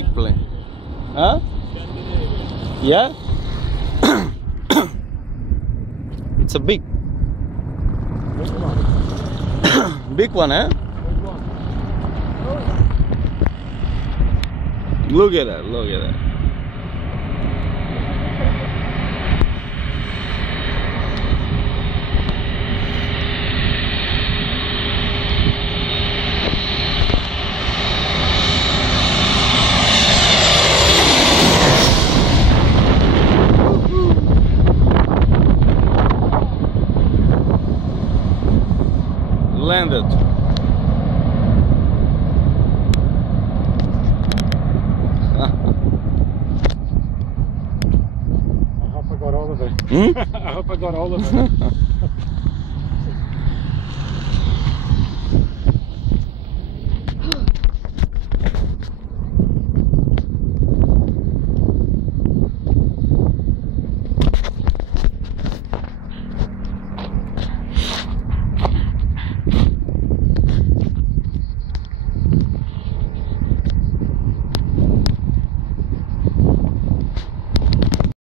big plane. Huh? Yeah? It's a big big one, eh? Look at that, look at that. Landed. I hope I got all of it. Hmm? I hope I got all of it.